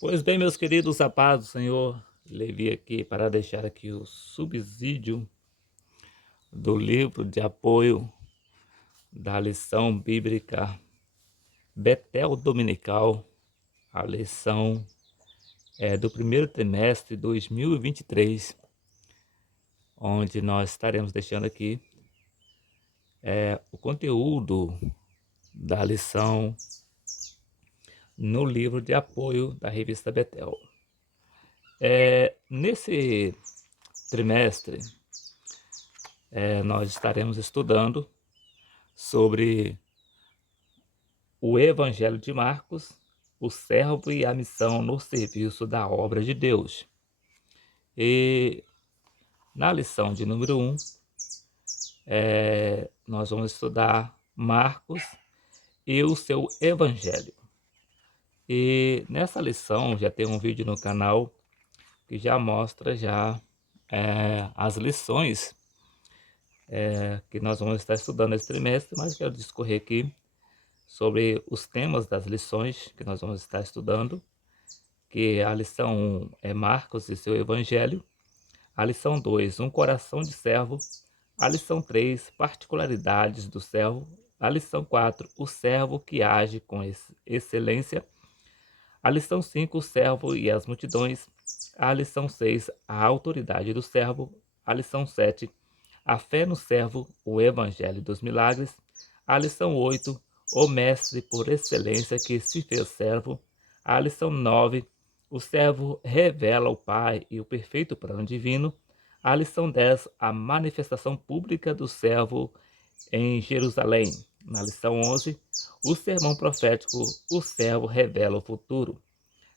Pois bem, meus queridos, a paz do Senhor, levi aqui para deixar aqui o subsídio do livro de apoio da lição bíblica Betel Dominical. A lição é do primeiro trimestre de 2023, onde nós estaremos deixando aqui o conteúdo da lição no livro de apoio da revista Betel. Nesse trimestre, nós estaremos estudando sobre o Evangelho de Marcos, o servo e a missão no serviço da obra de Deus. E na lição de número 1, nós vamos estudar Marcos e o seu Evangelho. E nessa lição já tem um vídeo no canal que já mostra as lições que nós vamos estar estudando esse trimestre, mas quero discorrer aqui sobre os temas das lições que nós vamos estar estudando, que a lição 1 é Marcos e seu Evangelho, a lição 2, um coração de servo, a lição 3, particularidades do servo, a lição 4, o servo que age com excelência, a lição 5, o servo e as multidões, a lição 6, a autoridade do servo, a lição 7, a fé no servo, o Evangelho dos milagres, a lição 8, o mestre por excelência que se fez servo, a lição 9, o servo revela o Pai e o perfeito plano divino, a lição 10, a manifestação pública do servo em Jerusalém. Na lição 11, o sermão profético, o servo revela o futuro.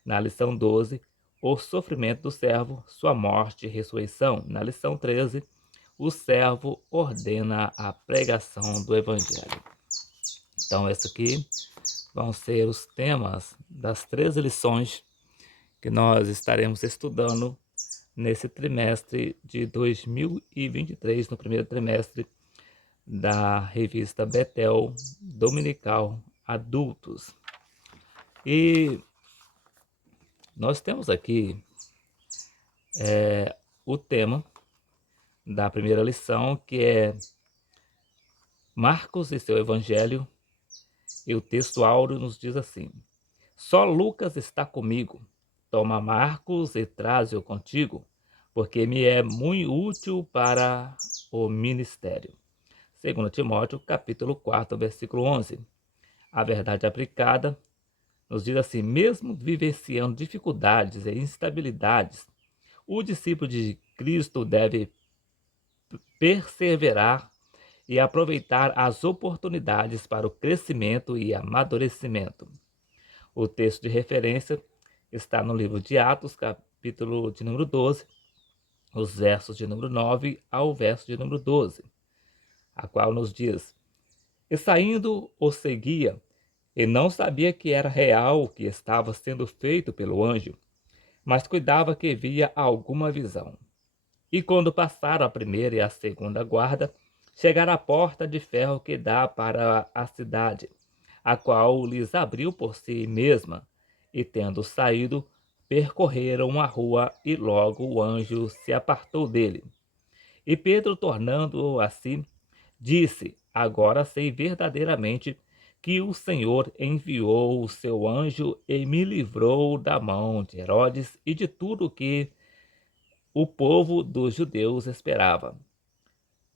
Na lição 12, o sofrimento do servo, sua morte e ressurreição. Na lição 13, o servo ordena a pregação do Evangelho. Então, esses aqui vão ser os temas das 13 lições que nós estaremos estudando nesse trimestre de 2023, no primeiro trimestre da revista Betel Dominical Adultos. E nós temos aqui o tema da primeira lição, que é Marcos e seu Evangelho, e o texto áureo nos diz assim: só Lucas está comigo, toma Marcos e traze-o contigo, porque me é muito útil para o ministério. 2 Timóteo, capítulo 4, versículo 11. A verdade aplicada nos diz assim: mesmo vivenciando dificuldades e instabilidades, o discípulo de Cristo deve perseverar e aproveitar as oportunidades para o crescimento e amadurecimento. O texto de referência está no livro de Atos, capítulo de número 12, os versos de número 9 ao verso de número 12, a qual nos diz: e saindo o seguia, e não sabia que era real o que estava sendo feito pelo anjo, mas cuidava que via alguma visão. E quando passaram a primeira e a segunda guarda, chegaram à porta de ferro que dá para a cidade, a qual lhes abriu por si mesma, e tendo saído, percorreram a rua, e logo o anjo se apartou dele. E Pedro, tornando-o a si, disse: agora sei verdadeiramente que o Senhor enviou o seu anjo e me livrou da mão de Herodes e de tudo o que o povo dos judeus esperava.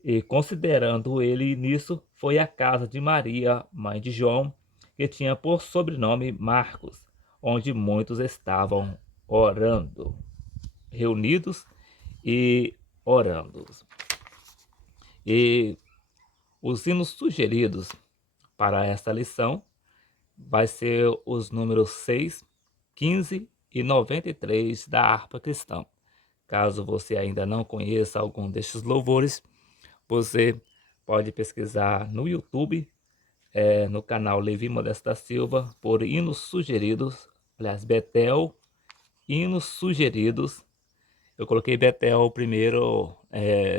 E considerando ele nisso, foi à casa de Maria, mãe de João, que tinha por sobrenome Marcos, onde muitos estavam orando, reunidos e orando. E os hinos sugeridos para esta lição vai ser os números 6, 15 e 93 da harpa cristã. Caso você ainda não conheça algum destes louvores, você pode pesquisar no YouTube, no canal Levi Modesto da Silva, por hinos sugeridos, aliás, Betel, hinos sugeridos. Eu coloquei Betel primeiro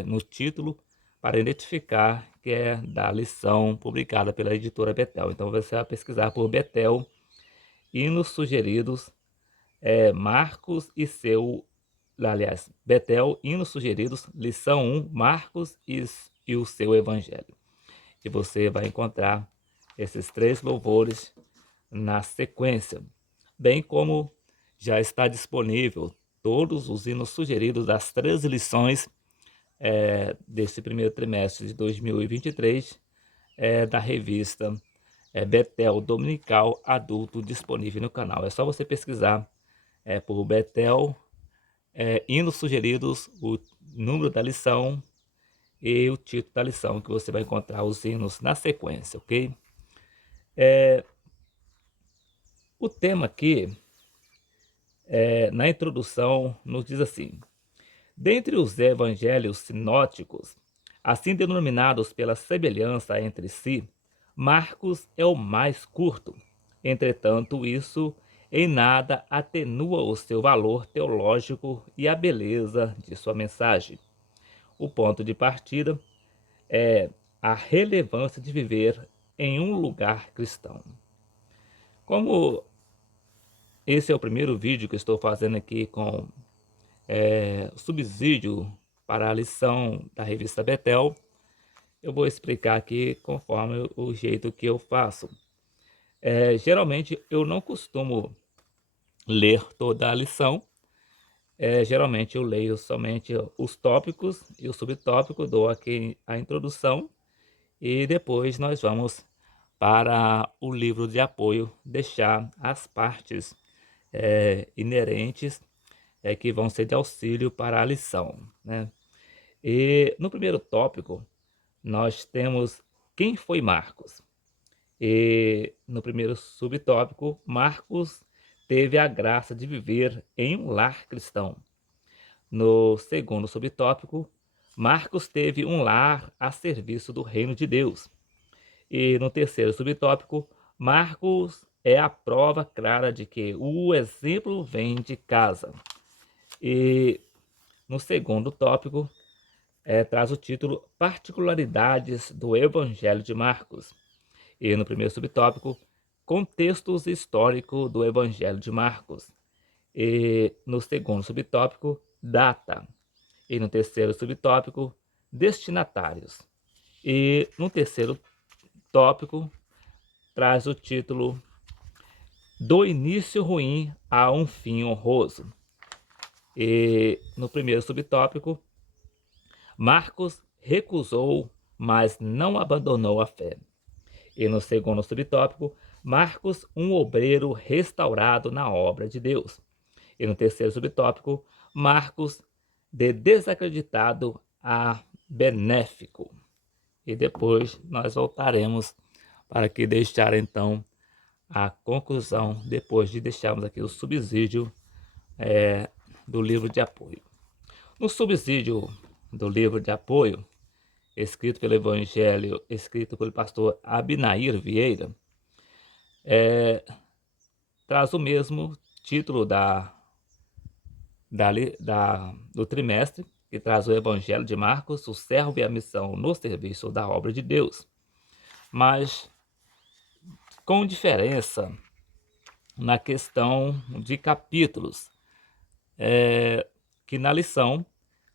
no título para identificar que é da lição publicada pela editora Betel. Então você vai pesquisar por Betel, hinos sugeridos, Marcos e seu, aliás, Betel, hinos sugeridos, lição 1, Marcos e o seu evangelho. E você vai encontrar esses 3 louvores na sequência, bem como já está disponível todos os hinos sugeridos das 13 lições deste primeiro trimestre de 2023 da revista Betel Dominical Adulto, disponível no canal. É só você pesquisar por Betel, hinos sugeridos, o número da lição e o título da lição, que você vai encontrar os hinos na sequência, ok? O tema aqui, na introdução, nos diz assim: dentre os evangelhos sinóticos, assim denominados pela semelhança entre si, Marcos é o mais curto. Entretanto, isso em nada atenua o seu valor teológico e a beleza de sua mensagem. O ponto de partida é a relevância de viver em um lugar cristão. Como esse é o primeiro vídeo que estou fazendo aqui com subsídio para a lição da revista Betel, eu vou explicar aqui conforme o jeito que eu faço. Geralmente eu não costumo ler toda a lição. Geralmente eu leio somente os tópicos e o subtópico, dou aqui a introdução e depois nós vamos para o livro de apoio, deixar as partes inerentes que vão ser de auxílio para a lição, né? E no primeiro tópico nós temos quem foi Marcos. E no primeiro subtópico, Marcos teve a graça de viver em um lar cristão. No segundo subtópico, Marcos teve um lar a serviço do reino de Deus. E no terceiro subtópico, Marcos é a prova clara de que o exemplo vem de casa. E no segundo tópico, traz o título Particularidades do Evangelho de Marcos. E no primeiro subtópico, Contextos históricos do Evangelho de Marcos. E no segundo subtópico, Data. E no terceiro subtópico, Destinatários. E no terceiro tópico, traz o título Do início ruim a um fim honroso. E no primeiro subtópico, Marcos recusou, mas não abandonou a fé. E no segundo subtópico, Marcos, um obreiro restaurado na obra de Deus. E no terceiro subtópico, Marcos, de desacreditado a benéfico. E depois nós voltaremos para que deixar então a conclusão, depois de deixarmos aqui o subsídio do livro de apoio. No subsídio do livro de apoio, escrito pelo Evangelho, escrito pelo pastor Abinair Vieira, traz o mesmo título do trimestre, que traz o Evangelho de Marcos, o servo e a missão no serviço da obra de Deus. Mas com diferença na questão de capítulos, que na lição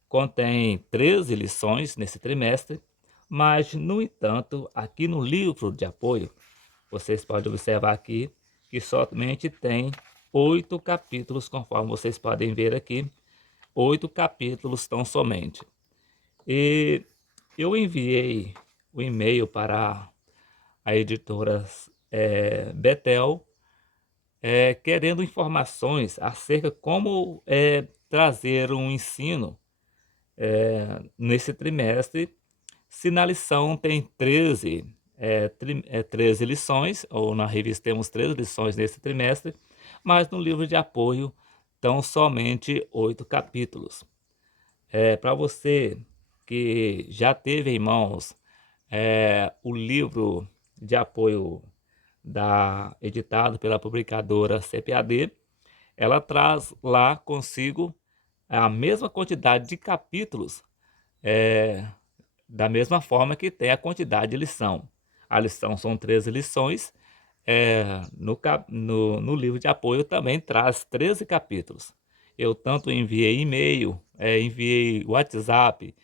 contém 13 lições nesse trimestre, mas, no entanto, aqui no livro de apoio, vocês podem observar aqui que somente tem 8 capítulos, conforme vocês podem ver aqui, 8 capítulos tão somente. E eu enviei o e-mail para a editora Betel, querendo informações acerca de como trazer um ensino nesse trimestre, se na lição tem 13 lições, ou na revista temos 13 lições nesse trimestre, mas no livro de apoio estão somente 8 capítulos. Para você que já teve em mãos o livro de apoio editado pela publicadora CPAD, ela traz lá consigo a mesma quantidade de capítulos, da mesma forma que tem a quantidade de lição. A lição são 13 lições, no livro de apoio também traz 13 capítulos. Eu tanto enviei e-mail, enviei WhatsApp,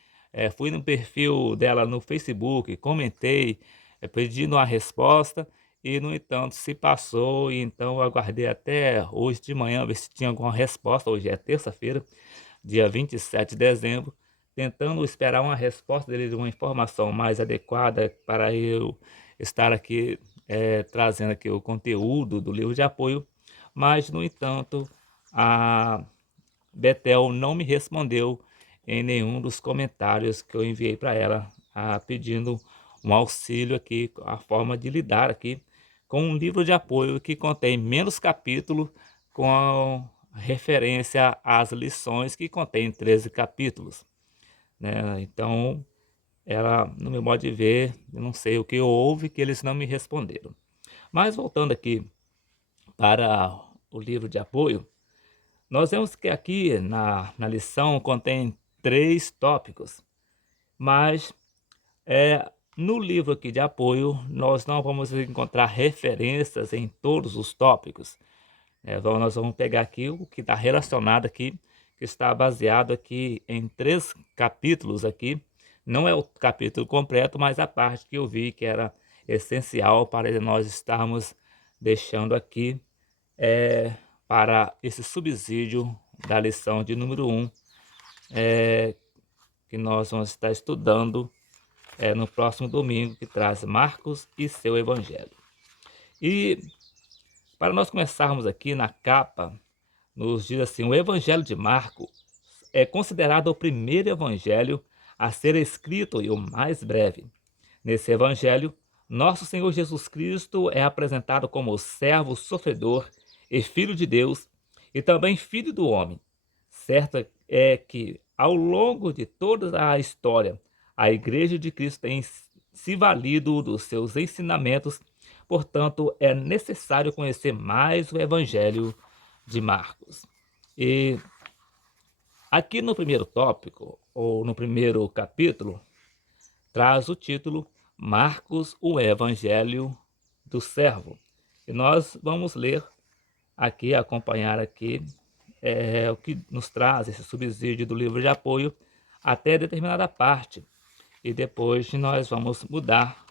fui no perfil dela no Facebook, comentei, pedindo uma resposta e, no entanto, se passou. E então eu aguardei até hoje de manhã ver se tinha alguma resposta. Hoje é terça-feira, dia 27 de dezembro, tentando esperar uma resposta dele, uma informação mais adequada para eu estar aqui trazendo aqui o conteúdo do livro de apoio. Mas, no entanto, a Betel não me respondeu em nenhum dos comentários que eu enviei para ela, pedindo um auxílio aqui, a forma de lidar aqui com um livro de apoio que contém menos capítulos, com referência às lições, que contém 13 capítulos, né? Então, ela, no meu modo de ver, eu não sei o que houve que eles não me responderam. Mas voltando aqui para o livro de apoio, nós vemos que aqui na lição contém 3 tópicos, mas no livro aqui de apoio nós não vamos encontrar referências em todos os tópicos. Nós vamos pegar aqui o que está relacionado aqui, que está baseado aqui em 3 capítulos aqui. Não é o capítulo completo, mas a parte que eu vi que era essencial para nós estarmos deixando aqui para esse subsídio da lição de número 1, que nós vamos estar estudando no próximo domingo, que traz Marcos e seu Evangelho. E para nós começarmos aqui na capa, nos diz assim: o Evangelho de Marcos é considerado o primeiro evangelho a ser escrito e o mais breve. Nesse evangelho, nosso Senhor Jesus Cristo é apresentado como servo sofredor e filho de Deus, e também filho do homem. Certo é que, ao longo de toda a história, a Igreja de Cristo tem se valido dos seus ensinamentos. Portanto, é necessário conhecer mais o Evangelho de Marcos. E aqui no primeiro tópico, ou no primeiro capítulo, traz o título Marcos, o Evangelho do Servo. E nós vamos ler aqui, acompanhar aqui o que nos traz esse subsídio do livro de apoio até determinada parte. E depois nós vamos mudar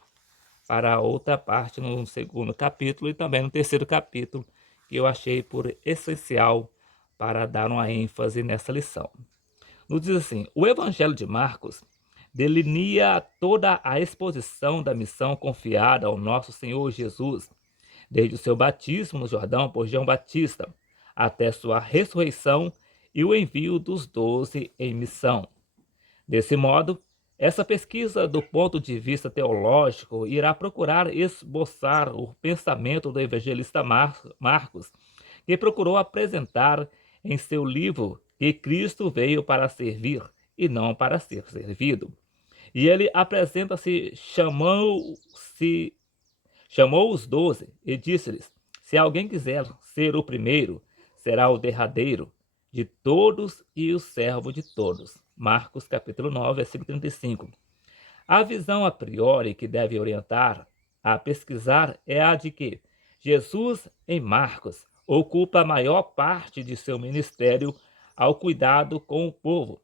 para outra parte no segundo capítulo e também no terceiro capítulo, que eu achei por essencial para dar uma ênfase nessa lição. Nos diz assim: o Evangelho de Marcos delinea toda a exposição da missão confiada ao nosso Senhor Jesus, desde o seu batismo no Jordão por João Batista, até sua ressurreição e o envio dos 12 em missão. Desse modo, essa pesquisa do ponto de vista teológico irá procurar esboçar o pensamento do evangelista Marcos, que procurou apresentar em seu livro que Cristo veio para servir e não para ser servido. E ele apresenta-se, chamou os 12 e disse-lhes: se alguém quiser ser o primeiro, será o derradeiro de todos e o servo de todos. Marcos capítulo 9, versículo 35. A visão a priori que deve orientar a pesquisar é a de que Jesus, em Marcos, ocupa a maior parte de seu ministério ao cuidado com o povo,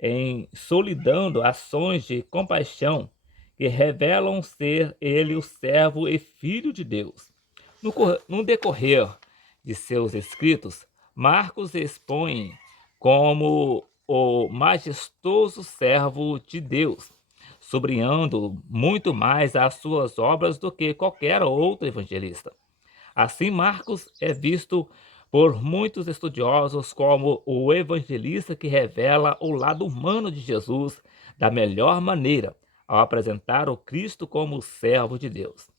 em solidando ações de compaixão que revelam ser ele o servo e filho de Deus. No decorrer de seus escritos, Marcos expõe como o majestoso servo de Deus, sublinhando muito mais as suas obras do que qualquer outro evangelista. Assim, Marcos é visto por muitos estudiosos como o evangelista que revela o lado humano de Jesus da melhor maneira, ao apresentar o Cristo como o servo de Deus.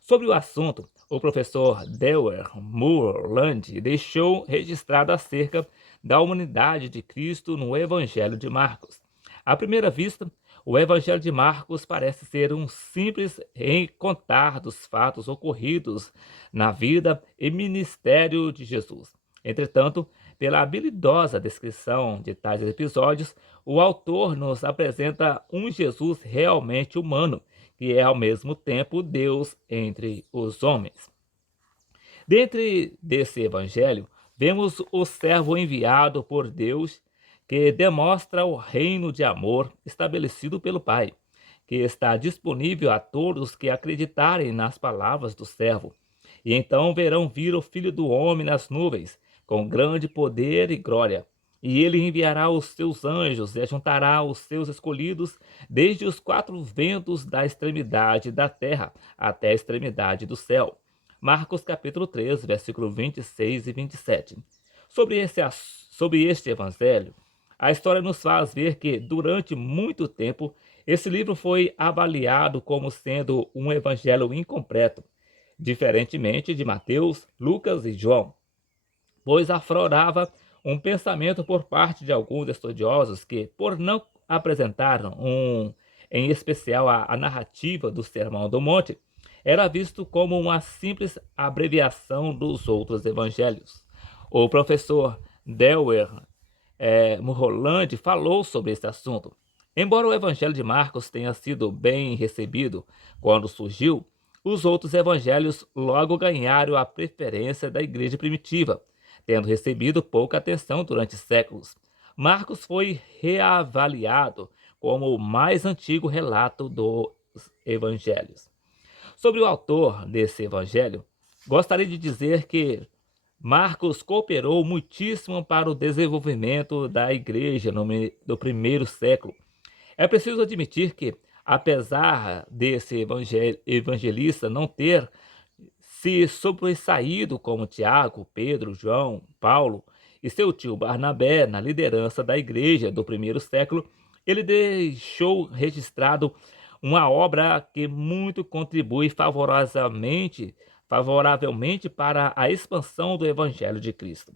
Sobre o assunto, o professor Dewey Moorland deixou registrado acerca da humanidade de Cristo no Evangelho de Marcos. À primeira vista, o Evangelho de Marcos parece ser um simples recontar dos fatos ocorridos na vida e ministério de Jesus. Entretanto, pela habilidosa descrição de tais episódios, o autor nos apresenta um Jesus realmente humano, que é ao mesmo tempo Deus entre os homens. Dentre desse evangelho, vemos o servo enviado por Deus que demonstra o reino de amor estabelecido pelo Pai, que está disponível a todos que acreditarem nas palavras do servo. E então verão vir o Filho do Homem nas nuvens, com grande poder e glória. E ele enviará os seus anjos e ajuntará os seus escolhidos desde os quatro ventos da extremidade da terra até a extremidade do céu. Marcos capítulo 3, versículo 26 e 27. Sobre este evangelho, a história nos faz ver que, durante muito tempo, esse livro foi avaliado como sendo um evangelho incompleto, diferentemente de Mateus, Lucas e João, pois aflorava um pensamento por parte de alguns estudiosos que, por não apresentar em especial a narrativa do Sermão do Monte, era visto como uma simples abreviação dos outros evangelhos. O professor Dewey Mulholland falou sobre esse assunto. Embora o Evangelho de Marcos tenha sido bem recebido quando surgiu, os outros evangelhos logo ganharam a preferência da igreja primitiva, tendo recebido pouca atenção durante séculos. Marcos foi reavaliado como o mais antigo relato dos evangelhos. Sobre o autor desse evangelho, gostaria de dizer que Marcos cooperou muitíssimo para o desenvolvimento da igreja no primeiro século. É preciso admitir que, apesar desse evangelista não ter se sobressaído como Tiago, Pedro, João, Paulo e seu tio Barnabé na liderança da igreja do primeiro século, ele deixou registrado uma obra que muito contribui favoravelmente para a expansão do Evangelho de Cristo.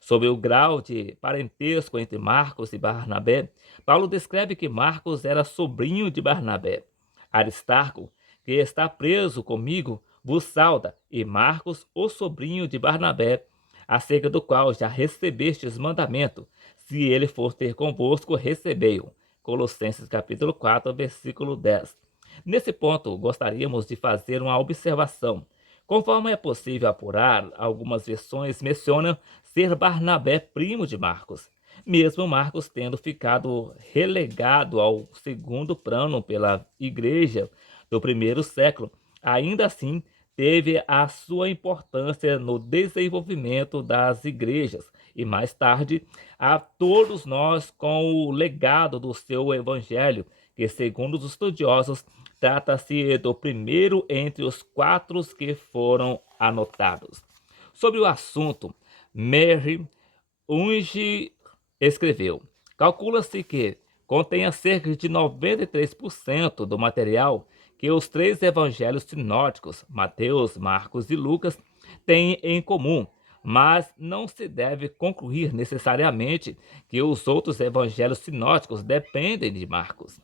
Sobre o grau de parentesco entre Marcos e Barnabé, Paulo descreve que Marcos era sobrinho de Barnabé. Aristarco, que está preso comigo, vos sauda, e Marcos, o sobrinho de Barnabé, acerca do qual já recebestes mandamento, se ele for ter convosco, recebei-o. Colossenses capítulo 4, versículo 10. Nesse ponto, gostaríamos de fazer uma observação. Conforme é possível apurar, algumas versões mencionam ser Barnabé primo de Marcos, mesmo Marcos tendo ficado relegado ao segundo plano pela igreja do primeiro século. Ainda assim, teve a sua importância no desenvolvimento das igrejas e mais tarde a todos nós com o legado do seu evangelho, que segundo os estudiosos trata-se do primeiro entre os quatro que foram anotados. Sobre o assunto, Mary Unge escreveu: calcula-se que contenha cerca de 93% do material que os três evangelhos sinóticos, Mateus, Marcos e Lucas, têm em comum, mas não se deve concluir necessariamente que os outros evangelhos sinóticos dependem de Marcos.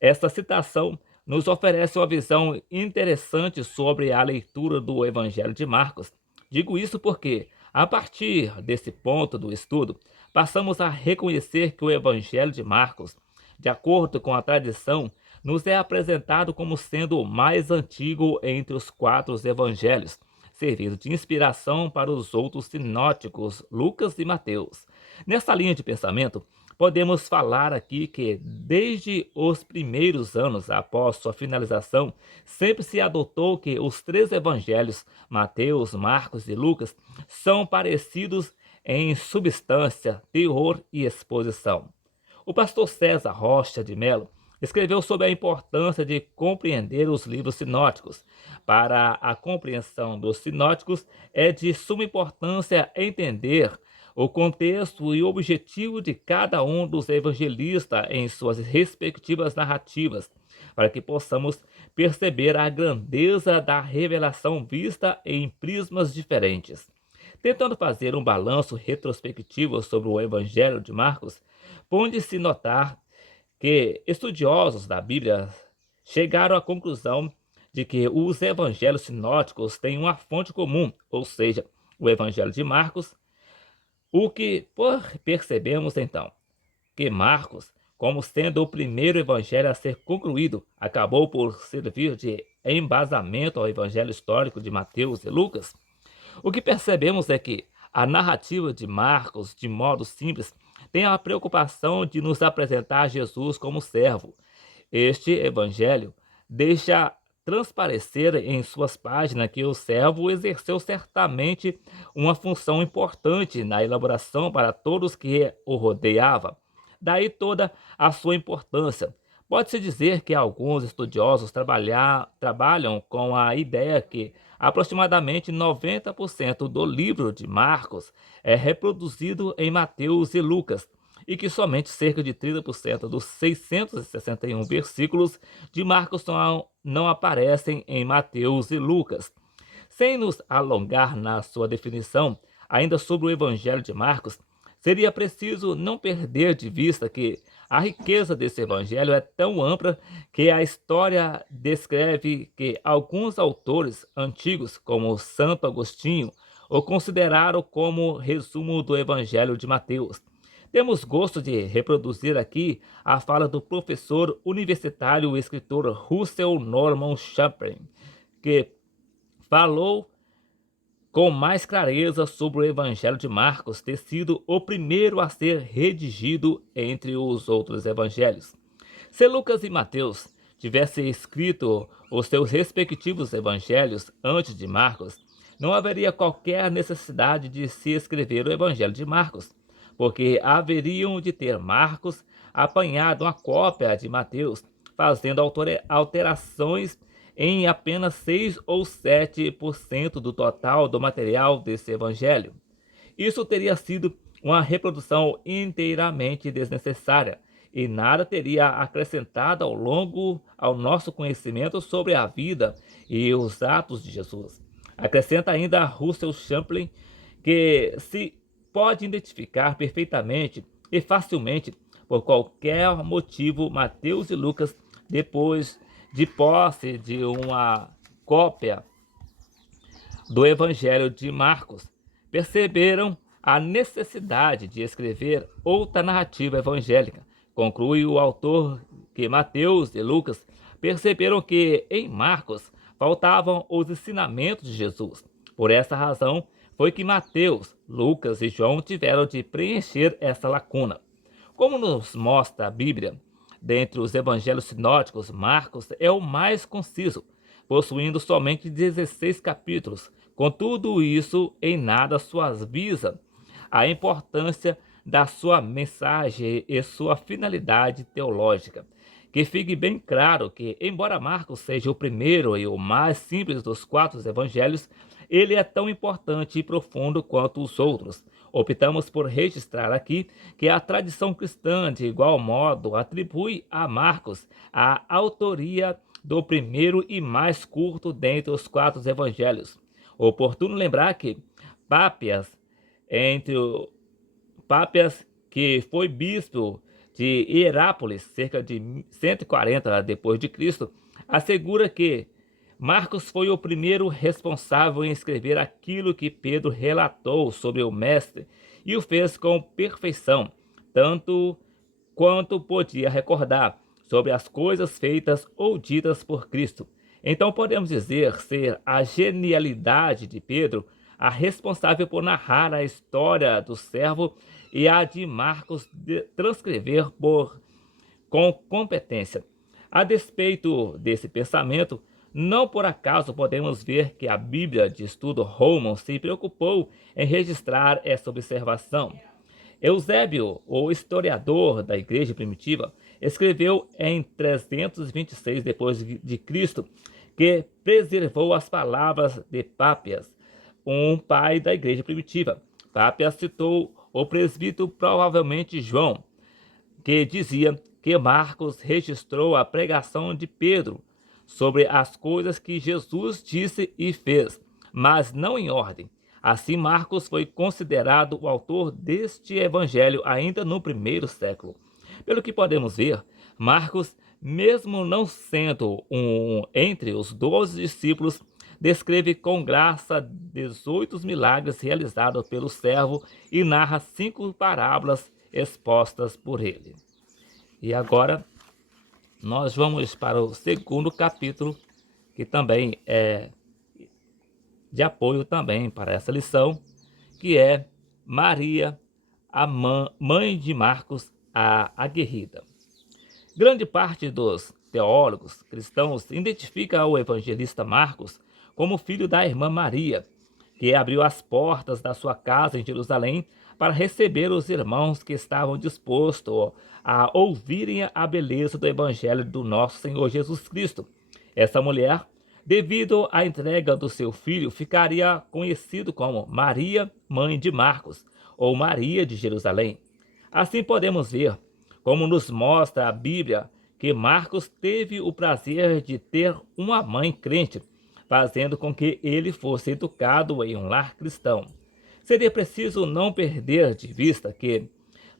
Esta citação nos oferece uma visão interessante sobre a leitura do Evangelho de Marcos. Digo isso porque, a partir desse ponto do estudo, passamos a reconhecer que o Evangelho de Marcos, de acordo com a tradição, nos é apresentado como sendo o mais antigo entre os quatro evangelhos, servindo de inspiração para os outros sinóticos, Lucas e Mateus. Nessa linha de pensamento, podemos falar aqui que, desde os primeiros anos após sua finalização, sempre se adotou que os três evangelhos, Mateus, Marcos e Lucas, são parecidos em substância, teor e exposição. O pastor César Rocha de Mello escreveu sobre a importância de compreender os livros sinóticos. Para a compreensão dos sinóticos, é de suma importância entender o contexto e o objetivo de cada um dos evangelistas em suas respectivas narrativas, para que possamos perceber a grandeza da revelação vista em prismas diferentes. Tentando fazer um balanço retrospectivo sobre o Evangelho de Marcos, pode-se notar que estudiosos da Bíblia chegaram à conclusão de que os evangelhos sinóticos têm uma fonte comum, ou seja, o Evangelho de Marcos. O que percebemos então? Que Marcos, como sendo o primeiro evangelho a ser concluído, acabou por servir de embasamento ao evangelho histórico de Mateus e Lucas. O que percebemos é que a narrativa de Marcos, de modo simples, tem a preocupação de nos apresentar Jesus como servo. Este evangelho deixa transparecer em suas páginas que o servo exerceu certamente uma função importante na elaboração para todos que o rodeavam. Daí toda a sua importância. Pode-se dizer que alguns estudiosos trabalham com a ideia que aproximadamente 90% do livro de Marcos é reproduzido em Mateus e Lucas, e que somente cerca de 30% dos 661 versículos de Marcos não aparecem em Mateus e Lucas. Sem nos alongar na sua definição, ainda sobre o Evangelho de Marcos, seria preciso não perder de vista que a riqueza desse evangelho é tão ampla que a história descreve que alguns autores antigos, como Santo Agostinho, o consideraram como resumo do Evangelho de Mateus. Temos gosto de reproduzir aqui a fala do professor universitário e escritor Russell Norman Chaplin, que falou com mais clareza sobre o Evangelho de Marcos ter sido o primeiro a ser redigido entre os outros evangelhos. Se Lucas e Mateus tivessem escrito os seus respectivos evangelhos antes de Marcos, não haveria qualquer necessidade de se escrever o Evangelho de Marcos, porque haveriam de ter Marcos apanhado uma cópia de Mateus, fazendo alterações em apenas 6 ou 7% do total do material desse evangelho. Isso teria sido uma reprodução inteiramente desnecessária e nada teria acrescentado ao nosso conhecimento sobre a vida e os atos de Jesus. Acrescenta ainda Russell Chaplin que se pode identificar perfeitamente e facilmente por qualquer motivo Mateus e Lucas depois de posse de uma cópia do Evangelho de Marcos, perceberam a necessidade de escrever outra narrativa evangélica. Conclui o autor que Mateus e Lucas perceberam que em Marcos faltavam os ensinamentos de Jesus. Por essa razão foi que Mateus, Lucas e João tiveram de preencher essa lacuna. Como nos mostra a Bíblia, dentre os evangelhos sinóticos, Marcos é o mais conciso, possuindo somente 16 capítulos. Contudo, isso em nada suaviza a importância da sua mensagem e sua finalidade teológica. Que fique bem claro que, embora Marcos seja o primeiro e o mais simples dos 4 evangelhos, ele é tão importante e profundo quanto os outros. Optamos por registrar aqui que a tradição cristã, de igual modo, atribui a Marcos a autoria do primeiro e mais curto dentre os 4 evangelhos. Oportuno lembrar que Pápias, que foi bispo de Hierápolis, cerca de 140 depois de Cristo, assegura que Marcos foi o primeiro responsável em escrever aquilo que Pedro relatou sobre o Mestre e o fez com perfeição, tanto quanto podia recordar, sobre as coisas feitas ou ditas por Cristo. Então podemos dizer ser a genialidade de Pedro a responsável por narrar a história do servo e a de Marcos transcrever com competência. A despeito desse pensamento, não por acaso podemos ver que a Bíblia de Estudo Holman se preocupou em registrar essa observação. Eusébio, o historiador da Igreja Primitiva, escreveu em 326 d.C. que preservou as palavras de Pápias, um pai da Igreja Primitiva. Pápias citou o presbítero, provavelmente João, que dizia que Marcos registrou a pregação de Pedro sobre as coisas que Jesus disse e fez, mas não em ordem. Assim, Marcos foi considerado o autor deste evangelho ainda no primeiro século. Pelo que podemos ver, Marcos, mesmo não sendo entre os 12 discípulos, descreve com graça 18 milagres realizados pelo servo e narra 5 parábolas expostas por ele. E agora nós vamos para o segundo capítulo, que também é de apoio também para essa lição, que é Maria, a mãe de Marcos, a aguerrida. Grande parte dos teólogos cristãos identifica o evangelista Marcos como filho da irmã Maria, que abriu as portas da sua casa em Jerusalém para receber os irmãos que estavam dispostos a ouvirem a beleza do evangelho do nosso Senhor Jesus Cristo. Essa mulher, devido à entrega do seu filho, ficaria conhecido como Maria, mãe de Marcos, ou Maria de Jerusalém. Assim podemos ver, como nos mostra a Bíblia, que Marcos teve o prazer de ter uma mãe crente, fazendo com que ele fosse educado em um lar cristão. Seria preciso não perder de vista que,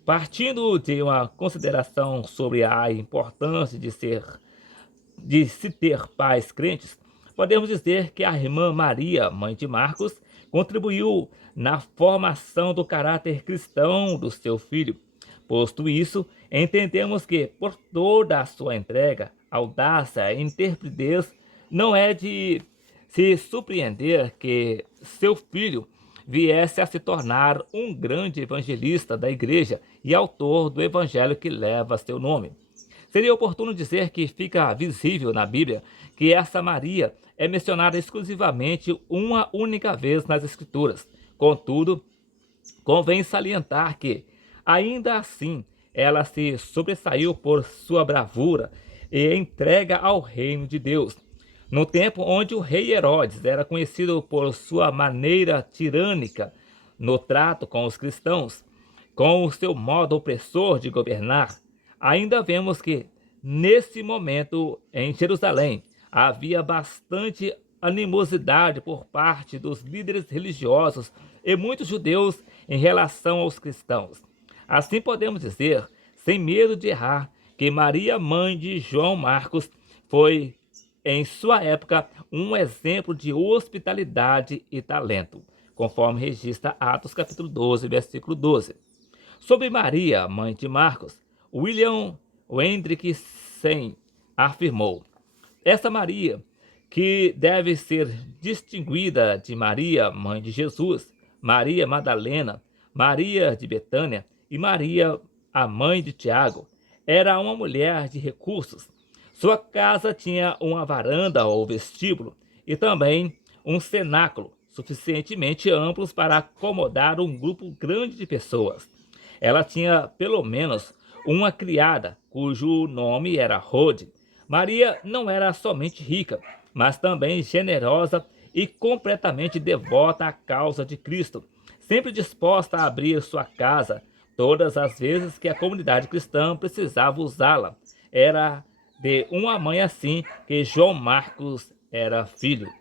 partindo de uma consideração sobre a importância de se ter pais crentes, podemos dizer que a irmã Maria, mãe de Marcos, contribuiu na formação do caráter cristão do seu filho. Posto isso, entendemos que, por toda a sua entrega, audácia e intrepidez, não é de se surpreender que seu filho viesse a se tornar um grande evangelista da igreja e autor do evangelho que leva seu nome. Seria oportuno dizer que fica visível na Bíblia que essa Maria é mencionada exclusivamente uma única vez nas Escrituras. Contudo, convém salientar que, ainda assim, ela se sobressaiu por sua bravura e entrega ao reino de Deus. No tempo onde o rei Herodes era conhecido por sua maneira tirânica no trato com os cristãos, com o seu modo opressor de governar, ainda vemos que, nesse momento, em Jerusalém, havia bastante animosidade por parte dos líderes religiosos e muitos judeus em relação aos cristãos. Assim podemos dizer, sem medo de errar, que Maria, mãe de João Marcos, foi, em sua época, um exemplo de hospitalidade e talento, conforme registra Atos capítulo 12, versículo 12. Sobre Maria, mãe de Marcos, William Hendrick Sen afirmou: essa Maria, que deve ser distinguida de Maria, mãe de Jesus, Maria Madalena, Maria de Betânia e Maria, a mãe de Tiago, era uma mulher de recursos. Sua casa tinha uma varanda ou vestíbulo e também um cenáculo suficientemente amplos para acomodar um grupo grande de pessoas. Ela tinha pelo menos uma criada, cujo nome era Rode. Maria não era somente rica, mas também generosa e completamente devota à causa de Cristo, sempre disposta a abrir sua casa todas as vezes que a comunidade cristã precisava usá-la. Era de uma mãe assim que João Marcos era filho.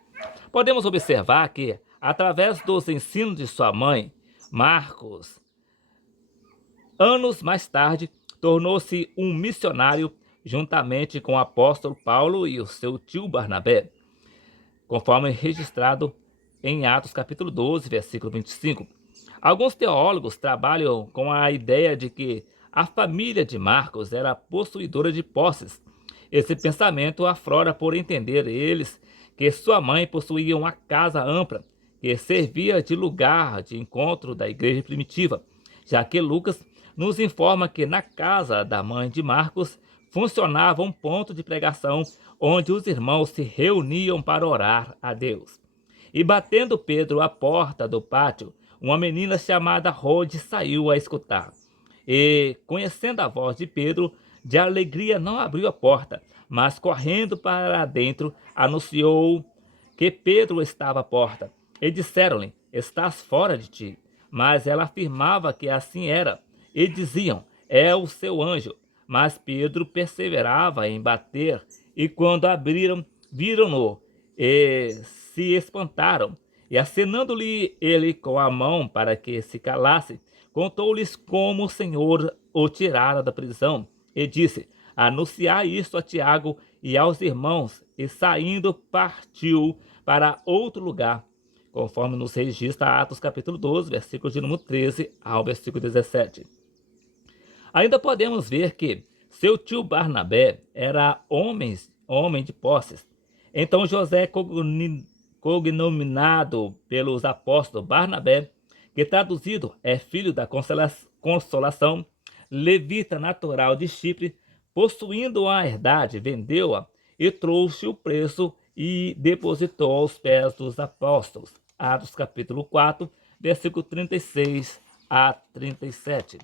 Podemos observar que, através dos ensinos de sua mãe, Marcos, anos mais tarde, tornou-se um missionário juntamente com o apóstolo Paulo e o seu tio Barnabé, conforme registrado em Atos capítulo 12, versículo 25. Alguns teólogos trabalham com a ideia de que a família de Marcos era possuidora de posses. Esse pensamento aflora por entender eles que sua mãe possuía uma casa ampla, que servia de lugar de encontro da igreja primitiva, já que Lucas nos informa que na casa da mãe de Marcos funcionava um ponto de pregação onde os irmãos se reuniam para orar a Deus. E batendo Pedro à porta do pátio, uma menina chamada Rode saiu a escutar. E, conhecendo a voz de Pedro, de alegria não abriu a porta, mas correndo para dentro, anunciou que Pedro estava à porta. E disseram-lhe: estás fora de ti. Mas ela afirmava que assim era. E diziam: é o seu anjo. Mas Pedro perseverava em bater, e quando abriram, viram-no e se espantaram. E acenando-lhe ele com a mão para que se calasse, contou-lhes como o Senhor o tirara da prisão, e disse: anunciai isto a Tiago e aos irmãos, e saindo partiu para outro lugar, conforme nos registra Atos capítulo 12, versículos de número 13 ao versículo 17. Ainda podemos ver que seu tio Barnabé era homem de posses. Então José cognominado pelos apóstolos Barnabé, que traduzido é filho da consolação, levita natural de Chipre, possuindo a herdade, vendeu-a e trouxe o preço e depositou aos pés dos apóstolos. Atos capítulo 4, versículo 36 a 37.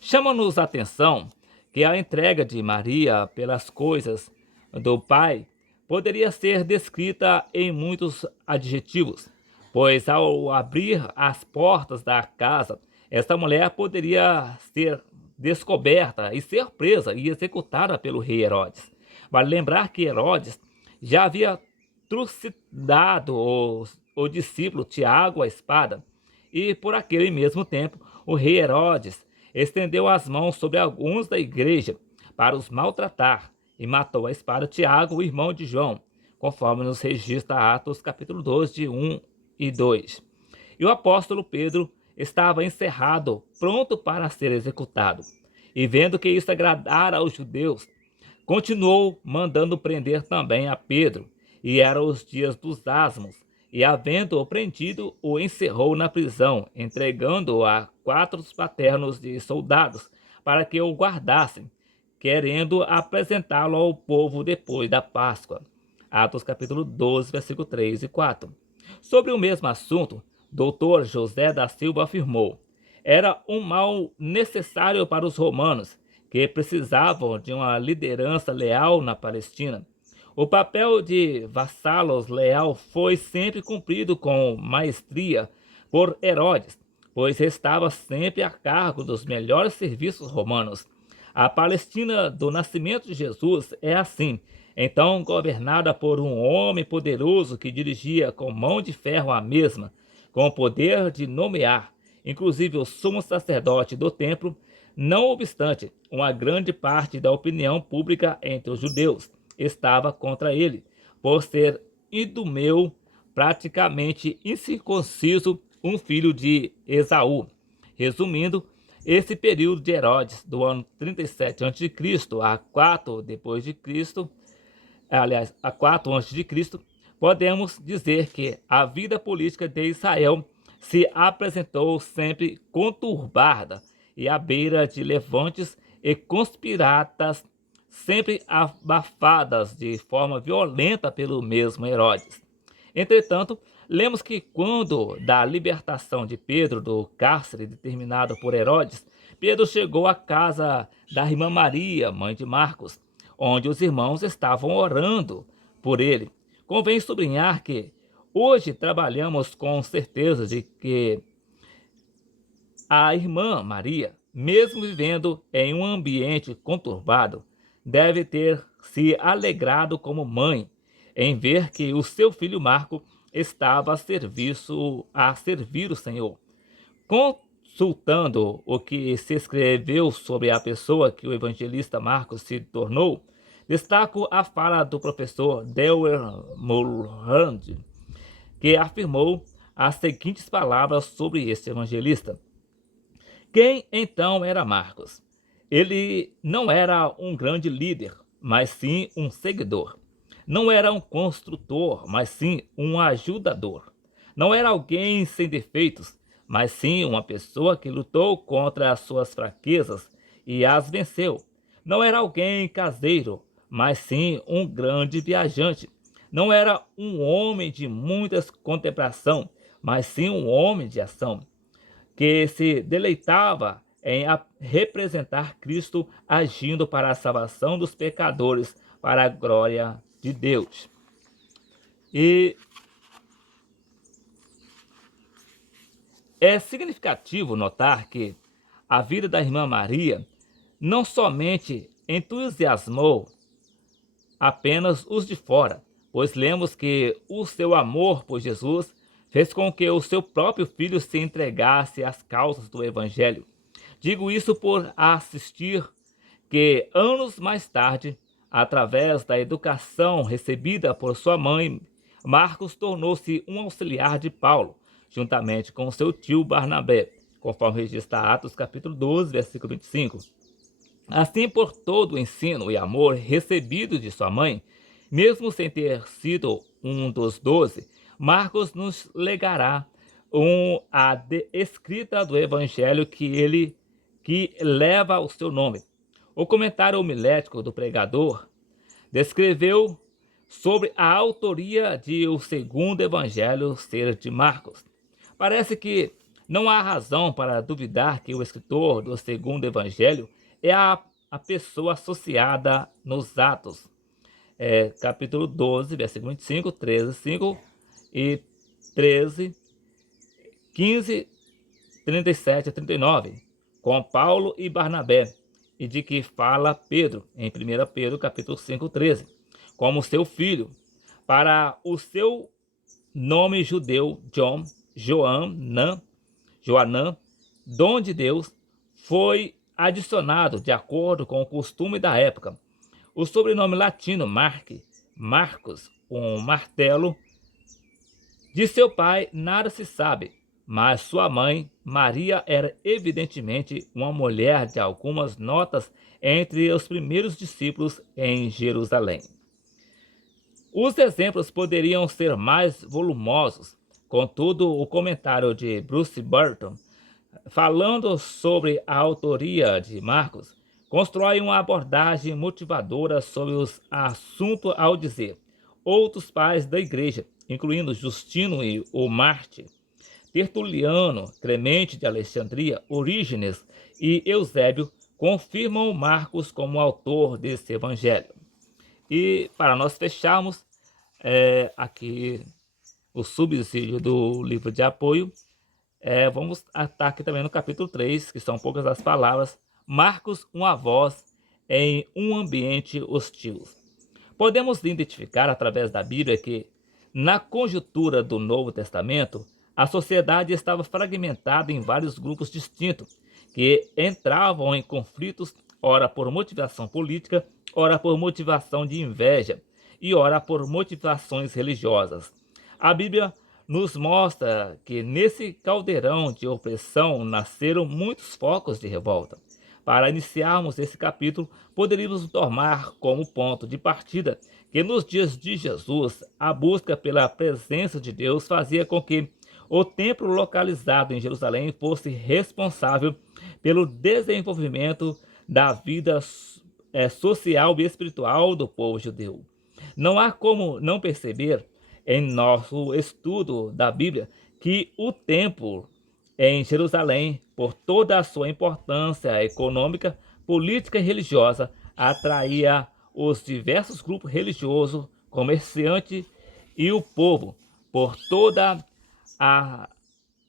Chama-nos a atenção que a entrega de Maria pelas coisas do Pai poderia ser descrita em muitos adjetivos, pois ao abrir as portas da casa, esta mulher poderia ser descoberta e ser presa e executada pelo rei Herodes. Vale lembrar que Herodes já havia trucidado o discípulo Tiago à espada, e por aquele mesmo tempo o rei Herodes estendeu as mãos sobre alguns da igreja para os maltratar e matou a espada Tiago, o irmão de João, conforme nos registra Atos capítulo 2, de 1 e 2. E o apóstolo Pedro estava encerrado, pronto para ser executado. E vendo que isso agradara aos judeus, continuou mandando prender também a Pedro. E eram os dias dos asmos, e havendo-o prendido, o encerrou na prisão, entregando-o a 4 paternos de soldados, para que o guardassem, querendo apresentá-lo ao povo depois da Páscoa. Atos capítulo 12, versículo 3 e 4. Sobre o mesmo assunto, Dr. José da Silva afirmou: era um mal necessário para os romanos, que precisavam de uma liderança leal na Palestina. O papel de vassalos leal foi sempre cumprido com maestria por Herodes, pois estava sempre a cargo dos melhores serviços romanos. A Palestina do nascimento de Jesus é assim, então governada por um homem poderoso que dirigia com mão de ferro a mesma, com o poder de nomear, inclusive o sumo sacerdote do templo. Não obstante, uma grande parte da opinião pública entre os judeus estava contra ele, por ser idumeu, praticamente incircunciso, um filho de Esaú. Resumindo, esse período de Herodes, do ano 37 a.C. a 4 depois de Cristo, aliás, a 4 a.C., podemos dizer que a vida política de Israel se apresentou sempre conturbada e à beira de levantes e conspiratas sempre abafadas de forma violenta pelo mesmo Herodes. Entretanto, lemos que quando da libertação de Pedro do cárcere determinado por Herodes, Pedro chegou à casa da irmã Maria, mãe de Marcos, onde os irmãos estavam orando por ele. Convém sublinhar que hoje trabalhamos com certeza de que a irmã Maria, mesmo vivendo em um ambiente conturbado, deve ter se alegrado como mãe em ver que o seu filho Marco estava a servir o Senhor. Consultando o que se escreveu sobre a pessoa que o evangelista Marcos se tornou, destaco a fala do professor Dewey Mulholland, que afirmou as seguintes palavras sobre este evangelista. Quem então era Marcos? Ele não era um grande líder, mas sim um seguidor. Não era um construtor, mas sim um ajudador. Não era alguém sem defeitos, mas sim uma pessoa que lutou contra as suas fraquezas e as venceu. Não era alguém caseiro, mas sim um grande viajante. Não era um homem de muita contemplação, mas sim um homem de ação, que se deleitava em representar Cristo agindo para a salvação dos pecadores, para a glória de Deus. E é significativo notar que a vida da irmã Maria não somente entusiasmou apenas os de fora, pois lemos que o seu amor por Jesus fez com que o seu próprio filho se entregasse às causas do Evangelho. Digo isso por assistir que, anos mais tarde, através da educação recebida por sua mãe, Marcos tornou-se um auxiliar de Paulo, juntamente com seu tio Barnabé, conforme registra Atos capítulo 12, versículo 25. Assim, por todo o ensino e amor recebido de sua mãe, mesmo sem ter sido um dos 12, Marcos nos legará escrita do evangelho que leva o seu nome. O comentário homilético do pregador descreveu sobre a autoria de o segundo evangelho ser de Marcos. Parece que não há razão para duvidar que o escritor do segundo evangelho é a pessoa associada nos Atos, capítulo 12, versículo 25, 13, 5 e 13, 15, 37 a 39, com Paulo e Barnabé, e de que fala Pedro, em 1 Pedro, capítulo 5, 13, como seu filho, para o seu nome judeu, Joanã, dom de Deus, foi adicionado de acordo com o costume da época. O sobrenome latino Marcos, um martelo, de seu pai nada se sabe, mas sua mãe, Maria, era evidentemente uma mulher de algumas notas entre os primeiros discípulos em Jerusalém. Os exemplos poderiam ser mais volumosos, contudo, o comentário de Bruce Burton, falando sobre a autoria de Marcos, constrói uma abordagem motivadora sobre o assunto ao dizer: outros pais da igreja, incluindo Justino e o Mártir, Tertuliano, Clemente de Alexandria, Orígenes e Eusébio, confirmam Marcos como autor desse evangelho. E para nós fecharmos aqui o subsídio do livro de apoio, vamos estar aqui também no capítulo 3, que são poucas as palavras, Marcos, uma voz em um ambiente hostil. Podemos identificar através da Bíblia que, na conjuntura do Novo Testamento, a sociedade estava fragmentada em vários grupos distintos, que entravam em conflitos, ora por motivação política, ora por motivação de inveja e ora por motivações religiosas. A Bíblia nos mostra que nesse caldeirão de opressão nasceram muitos focos de revolta. Para iniciarmos esse capítulo, poderíamos tomar como ponto de partida que nos dias de Jesus, a busca pela presença de Deus fazia com que o templo localizado em Jerusalém fosse responsável pelo desenvolvimento da vida social e espiritual do povo judeu. Não há como não perceber, em nosso estudo da Bíblia, que o templo em Jerusalém, por toda a sua importância econômica, política e religiosa, atraía os diversos grupos religiosos, comerciantes e o povo, por toda a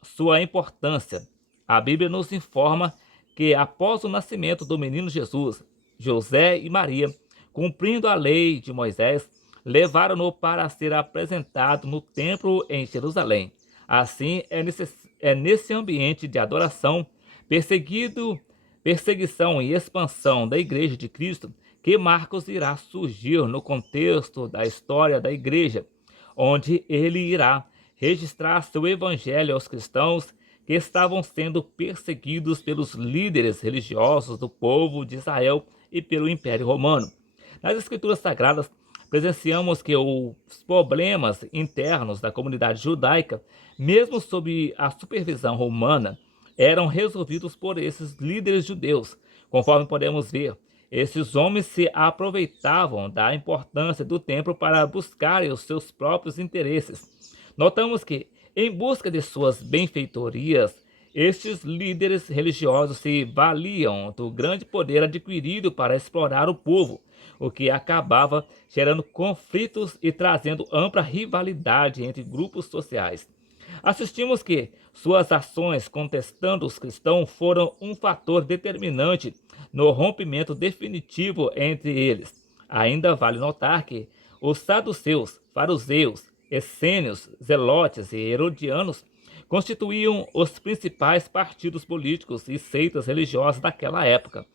sua importância. A Bíblia nos informa que após o nascimento do menino Jesus, José e Maria, cumprindo a lei de Moisés, levaram-no para ser apresentado no templo em Jerusalém. Assim, é nesse ambiente de adoração, perseguição e expansão da Igreja de Cristo que Marcos irá surgir no contexto da história da Igreja, onde ele irá registrar seu evangelho aos cristãos que estavam sendo perseguidos pelos líderes religiosos do povo de Israel e pelo Império Romano. Nas Escrituras Sagradas, presenciamos que os problemas internos da comunidade judaica, mesmo sob a supervisão romana, eram resolvidos por esses líderes judeus. Conforme podemos ver, esses homens se aproveitavam da importância do templo para buscarem os seus próprios interesses. Notamos que, em busca de suas benfeitorias, estes líderes religiosos se valiam do grande poder adquirido para explorar o povo, o que acabava gerando conflitos e trazendo ampla rivalidade entre grupos sociais. Assistimos que suas ações contestando os cristãos foram um fator determinante no rompimento definitivo entre eles. Ainda vale notar que os saduceus, fariseus, essênios, zelotes e herodianos constituíam os principais partidos políticos e seitas religiosas daquela época.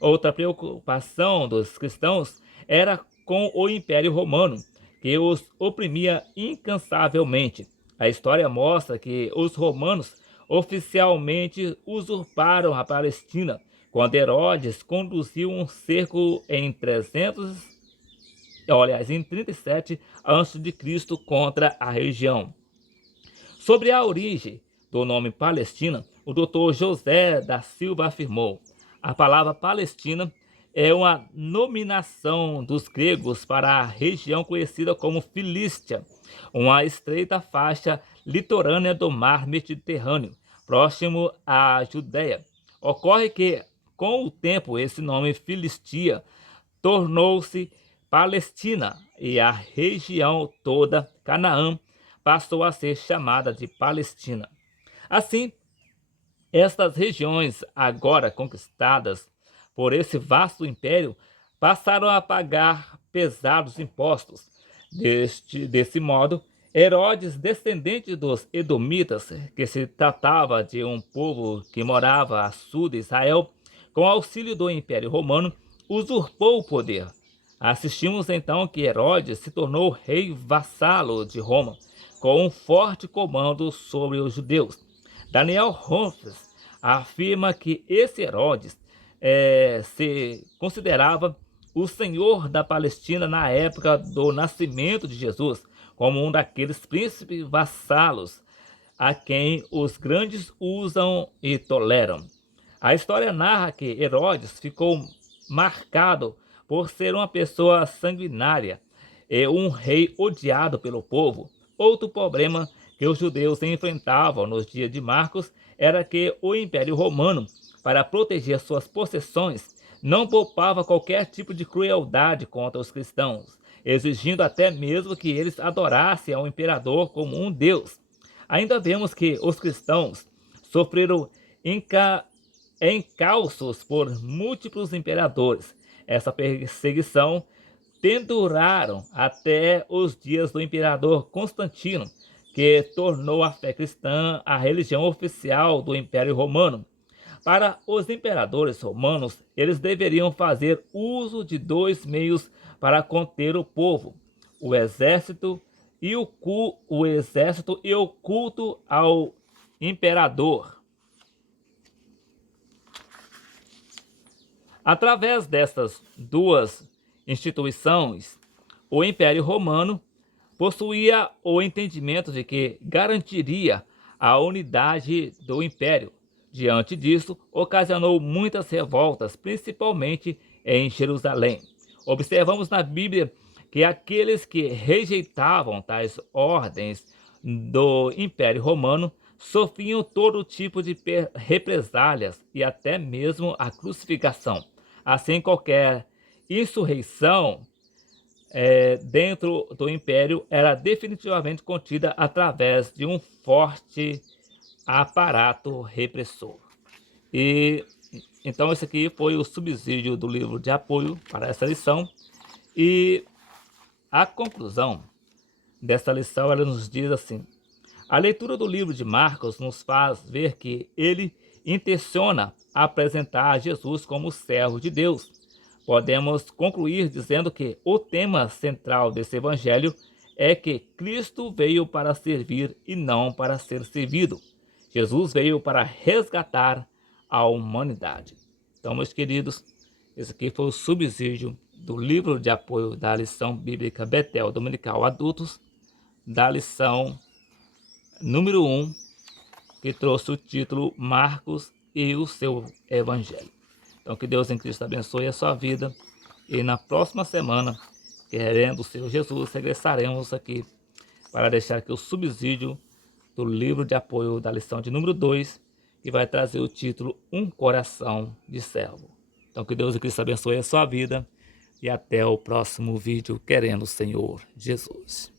Outra preocupação dos cristãos era com o Império Romano, que os oprimia incansavelmente. A história mostra que os romanos oficialmente usurparam a Palestina, quando Herodes conduziu um cerco em 300 aliás, em 37 a.C. contra a região. Sobre a origem do nome Palestina, o Dr. José da Silva afirmou: a palavra Palestina é uma nominação dos gregos para a região conhecida como Filístia, uma estreita faixa litorânea do mar Mediterrâneo, próximo à Judéia. Ocorre que, com o tempo, esse nome Filistia tornou-se Palestina e a região toda, Canaã, passou a ser chamada de Palestina. Assim, estas regiões, agora conquistadas por esse vasto império, passaram a pagar pesados impostos. Desse modo, Herodes, descendente dos Edomitas, que se tratava de um povo que morava a sul de Israel, com auxílio do Império Romano, usurpou o poder. Assistimos então que Herodes se tornou rei vassalo de Roma, com um forte comando sobre os judeus. Daniel Horfes afirma que esse Herodes se considerava o senhor da Palestina na época do nascimento de Jesus, como um daqueles príncipes vassalos a quem os grandes usam e toleram. A história narra que Herodes ficou marcado por ser uma pessoa sanguinária e um rei odiado pelo povo. Outro problema que os judeus enfrentavam nos dias de Marcos era que o Império Romano, para proteger suas possessões, não poupava qualquer tipo de crueldade contra os cristãos, exigindo até mesmo que eles adorassem ao imperador como um deus. Ainda vemos que os cristãos sofreram encalços por múltiplos imperadores. Essa perseguição perduraram até os dias do imperador Constantino, que tornou a fé cristã a religião oficial do Império Romano. Para os imperadores romanos, eles deveriam fazer uso de dois meios para conter o povo: o exército e o culto ao imperador. Através dessas duas instituições, o Império Romano possuía o entendimento de que garantiria a unidade do império. Diante disso, ocasionou muitas revoltas, principalmente em Jerusalém. Observamos na Bíblia que aqueles que rejeitavam tais ordens do Império Romano sofriam todo tipo de represálias e até mesmo a crucificação. Assim, qualquer insurreição dentro do império era definitivamente contida através de um forte aparato repressor. E então esse aqui foi o subsídio do livro de apoio para essa lição. E a conclusão dessa lição, ela nos diz assim: a leitura do livro de Marcos nos faz ver que ele intenciona apresentar Jesus como servo de Deus. Podemos concluir dizendo que o tema central desse evangelho é que Cristo veio para servir e não para ser servido. Jesus veio para resgatar a humanidade. Então, meus queridos, esse aqui foi o subsídio do livro de apoio da lição bíblica Betel Dominical Adultos, da lição número 1, que trouxe o título Marcos e o seu Evangelho. Então, que Deus em Cristo abençoe a sua vida. E na próxima semana, querendo o Senhor Jesus, regressaremos aqui para deixar aqui o subsídio do livro de apoio da lição de número 2, que vai trazer o título Um Coração de Servo. Então, que Deus em Cristo abençoe a sua vida. E até o próximo vídeo, querendo o Senhor Jesus.